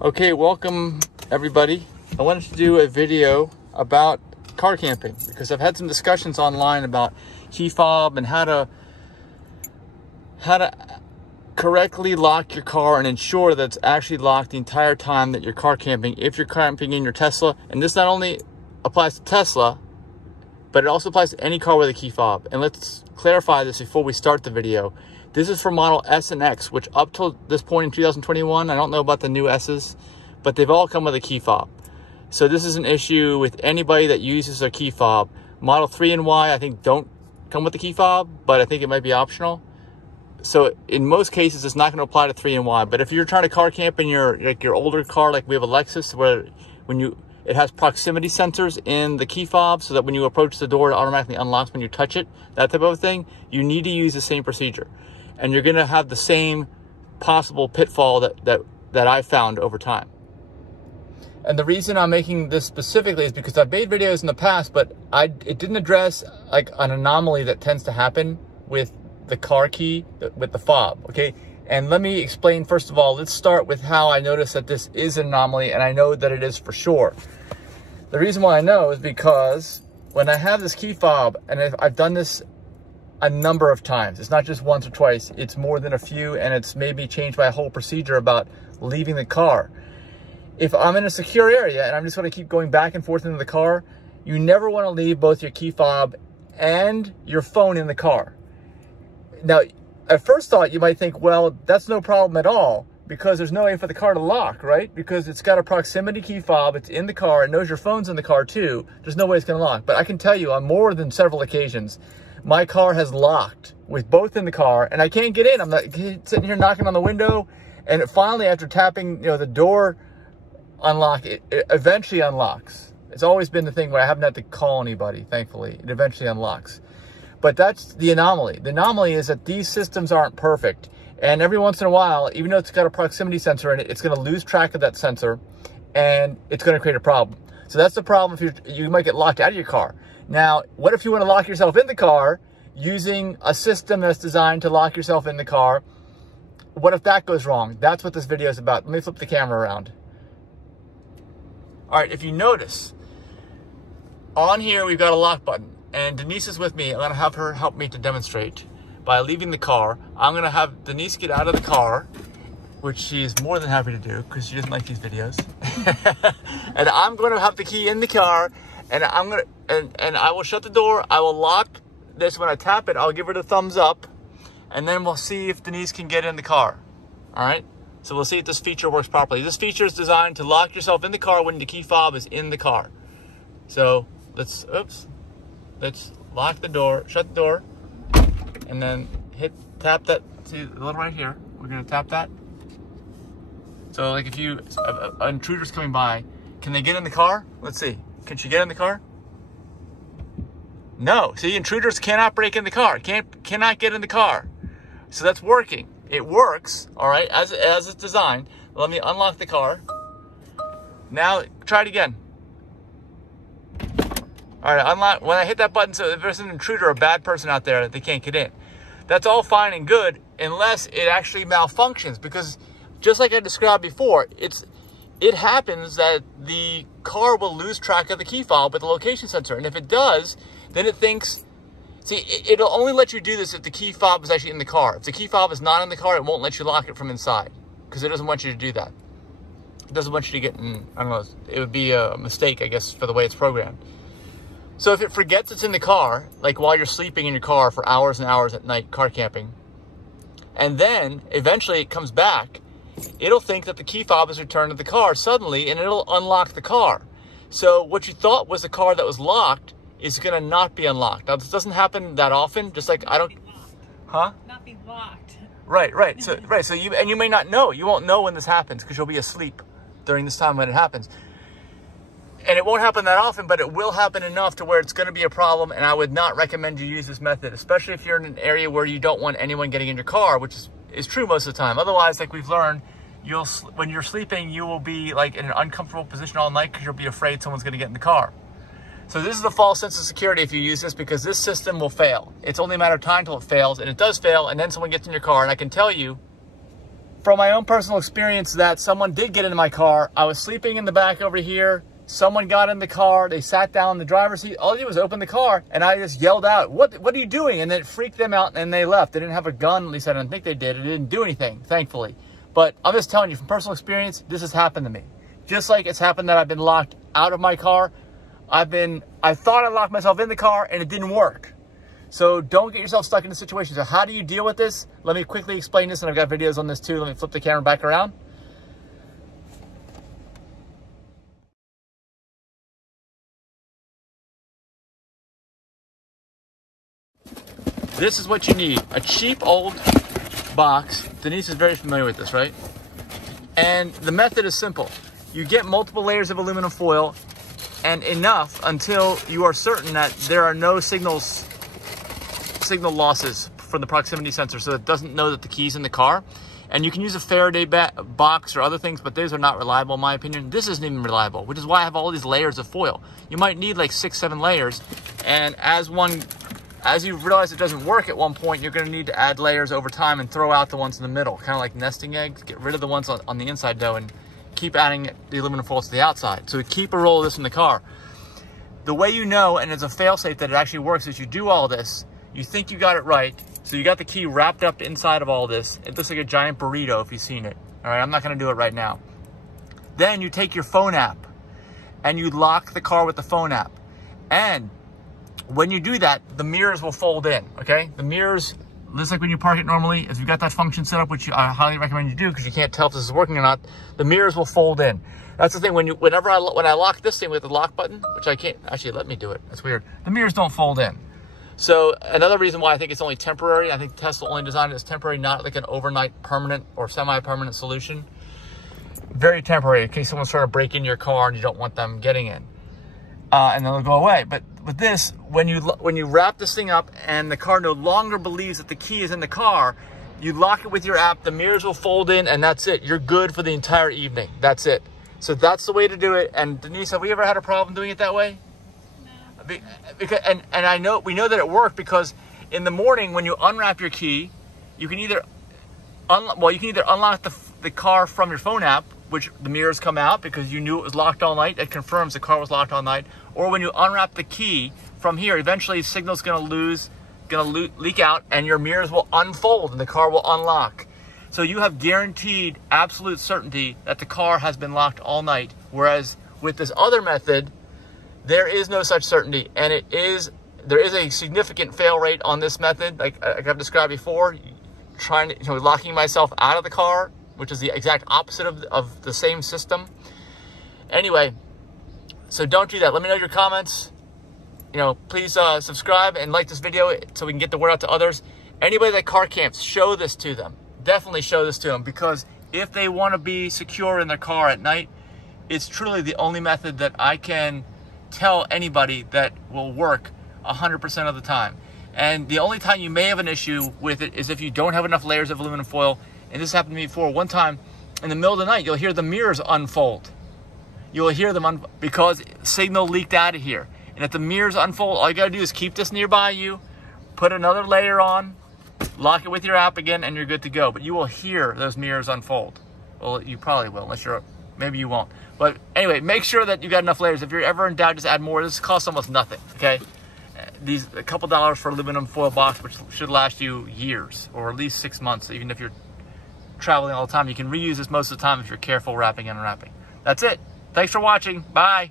Okay, welcome everybody. I wanted to do a video about car camping because I've had some discussions online about key fob and how to correctly lock your car and ensure that it's actually locked the entire time that you're car camping if you're camping in your Tesla. And this not only applies to Tesla, but it also applies to any car with a key fob. And let's clarify this before we start the video. This is for model S and X, which up till this point in 2021, I don't know about the new S's, but they've all come with a key fob. So this is an issue with anybody that uses a key fob. Model 3 and Y, I think, don't come with the key fob, but I think it might be optional. So in most cases, it's not going to apply to 3 and Y. But if you're trying to car camp in your older car, like we have a Lexus, where it has proximity sensors in the key fob, so that when you approach the door, it automatically unlocks when you touch it, that type of thing, you need to use the same procedure. And you're going to have the same possible pitfall that I found over time. And the reason I'm making this specifically is because I've made videos in the past, but it didn't address like an anomaly that tends to happen with the car key, with the fob, okay? And let me explain, first of all, let's start with how I noticed that this is an anomaly, and I know that it is for sure. The reason why I know is because when I have this key fob, and I've done this a number of times, it's not just once or twice, it's more than a few, and it's made me change my whole procedure about leaving the car. If I'm in a secure area and I'm just going to keep going back and forth into the car, you never want to leave both your key fob and your phone in the car. Now, at first thought, you might think, well, that's no problem at all because there's no way for the car to lock, right? Because it's got a proximity key fob, it's in the car, it knows your phone's in the car too. There's no way it's going to lock. But I can tell you on more than several occasions, my car has locked with both in the car and I can't get in. I'm not sitting here knocking on the window, and finally, after tapping, the door unlock, it eventually unlocks. It's always been the thing where I haven't had to call anybody, thankfully. It eventually unlocks. But that's the anomaly. The anomaly is that these systems aren't perfect. And every once in a while, even though it's got a proximity sensor in it, it's going to lose track of that sensor and it's going to create a problem. So that's the problem if you might get locked out of your car. Now, what if you want to lock yourself in the car using a system that's designed to lock yourself in the car? What if that goes wrong? That's what this video is about. Let me flip the camera around. All right, if you notice, on here we've got a lock button. And Denise is with me. I'm going to have her help me to demonstrate by leaving the car. I'm going to have Denise get out of the car, which she's more than happy to do because she doesn't like these videos. And I'm going to have the key in the car, and and I will shut the door. I will lock this. When I tap it, I'll give her the thumbs up, and then we'll see if Denise can get in the car. All right? So we'll see if this feature works properly. This feature is designed to lock yourself in the car when the key fob is in the car. So let's lock the door, shut the door, and then tap that. See the little right here? We're gonna tap that. So like if an intruder's coming by, can they get in the car? Let's see. Can she get in the car? No. See, intruders cannot break in the car. Cannot get in the car. So that's working. It works, all right, as it's designed. Let me unlock the car. Now try it again. All right, unlock. When I hit that button, so if there's an intruder or a bad person out there, they can't get in. That's all fine and good unless it actually malfunctions, because just like I described before, it happens that the car will lose track of the key fob with the location sensor, and if it does, then it thinks. See, it'll only let you do this if the key fob is actually in the car. If the key fob is not in the car, it won't let you lock it from inside because it doesn't want you to do that. It doesn't want you to get in. I don't know. It would be a mistake, I guess, for the way it's programmed. So if it forgets it's in the car, like while you're sleeping in your car for hours and hours at night, car camping, and then eventually it comes back, it'll think that the key fob is returned to the car suddenly, and it'll unlock the car. So what you thought was the car that was locked is going to not be unlocked. Now, this doesn't happen that often, just like I don't... Huh? Not be locked. Right. So you may not know. You won't know when this happens because you'll be asleep during this time when it happens. And it won't happen that often, but it will happen enough to where it's going to be a problem, and I would not recommend you use this method, especially if you're in an area where you don't want anyone getting in your car, which is true most of the time. Otherwise, like we've learned, when you're sleeping, you will be like in an uncomfortable position all night because you'll be afraid someone's going to get in the car. So this is the false sense of security if you use this, because this system will fail. It's only a matter of time till it fails, and it does fail, and then someone gets in your car, and I can tell you from my own personal experience that someone did get into my car. I was sleeping in the back over here. Someone got in the car. They sat down in the driver's seat. All I did was open the car, and I just yelled out, what are you doing? And it freaked them out, and they left. They didn't have a gun. At least I don't think they did. It didn't do anything, thankfully. But I'm just telling you from personal experience, this has happened to me. Just like it's happened that I've been locked out of my car. I thought I locked myself in the car, and it didn't work. So don't get yourself stuck in a situation. So how do you deal with this? Let me quickly explain this, and I've got videos on this too. Let me flip the camera back around. This is what you need. A cheap old box. Denise is very familiar with this, right? And the method is simple. You get multiple layers of aluminum foil, and enough until you are certain that there are no signal losses from the proximity sensor, so it doesn't know that the key's in the car. And you can use a Faraday box or other things, but those are not reliable in my opinion. This isn't even reliable, which is why I have all these layers of foil. You might need like 6-7 layers, and as you realize it doesn't work at one point, you're going to need to add layers over time and throw out the ones in the middle, kind of like nesting eggs. Get rid of the ones on the inside though, and keep adding the aluminum foil to the outside. So keep a roll of this in the car. The way you know, and it's a fail-safe that it actually works, is you do all this, you think you got it right, so you got the key wrapped up inside of all this. It looks like a giant burrito if you've seen it. All right, I'm not going to do it right now. Then you take your phone app and you lock the car with the phone app. And when you do that, the mirrors will fold in, okay? The mirrors, just like when you park it normally, if you've got that function set up, which I highly recommend you do because you can't tell if this is working or not, the mirrors will fold in. That's the thing, when I lock this thing with the lock button, which I can't, actually let me do it, that's weird. The mirrors don't fold in. So another reason why I think it's only temporary, I think Tesla only designed it as temporary, not like an overnight permanent or semi-permanent solution. Very temporary in case someone's trying to break in your car and you don't want them getting in. And then they'll go away. But with this, when you wrap this thing up and the car no longer believes that the key is in the car, you lock it with your app, the mirrors will fold in, and that's it. You're good for the entire evening. That's it. So that's the way to do it. And Denise, have we ever had a problem doing it that way? No. Because, and we know that it worked because in the morning when you unwrap your key, you can either unlock the car from your phone app, which the mirrors come out because you knew it was locked all night. It confirms the car was locked all night. Or when you unwrap the key from here, eventually the signal's gonna leak out and your mirrors will unfold and the car will unlock. So you have guaranteed absolute certainty that the car has been locked all night. Whereas with this other method, there is no such certainty, and there is a significant fail rate on this method. Like I've described before, locking myself out of the car, which is the exact opposite of the same system. Anyway, so don't do that. Let me know your comments. Please subscribe and like this video so we can get the word out to others. Anybody that car camps, show this to them. Definitely show this to them, because if they want to be secure in their car at night, it's truly the only method that I can tell anybody that will work 100% of the time. And the only time you may have an issue with it is if you don't have enough layers of aluminum foil. And this happened to me before. One time in the middle of the night, you'll hear the mirrors unfold. You'll hear them because signal leaked out of here. And if the mirrors unfold, all you gotta do is keep this nearby you, put another layer on, lock it with your app again, and you're good to go. But you will hear those mirrors unfold. Well, you probably will, maybe you won't. But anyway, make sure that you got enough layers. If you're ever in doubt, just add more. This costs almost nothing, okay? A couple dollars for aluminum foil box, which should last you years, or at least 6 months. Even if you're traveling all the time, you can reuse this most of the time if you're careful wrapping and unwrapping. That's it. Thanks for watching. Bye.